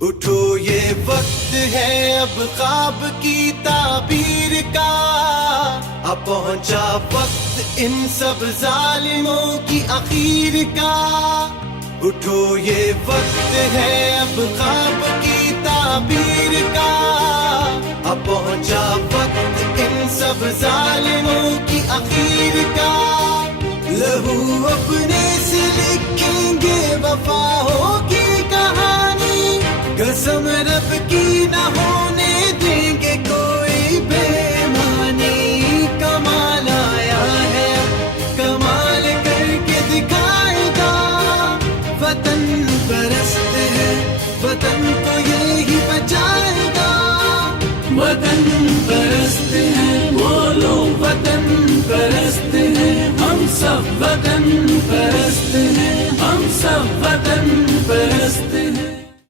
اٹھو یہ وقت ہے اب خواب کی تعبیر کا، اب پہنچا وقت ان سب ظالموں کی اخیر کا۔ اٹھو یہ وقت ہے اب خواب کی تعبیر کا، اب پہنچا وقت ان سب ظالموں کی اخیر کا۔ لہو اپنے سے لکھیں گے وفا ہوگی کہانی، قسم